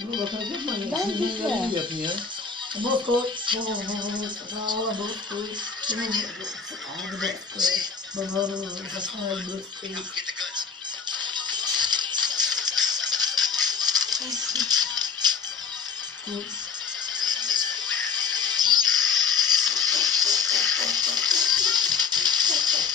Bunu bakacak mı? Ben güzel. Yapın ya. Motor,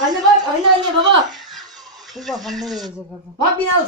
Anne bak anne anne baba. Dur bakalım nereye gelecek adam. Bak biraz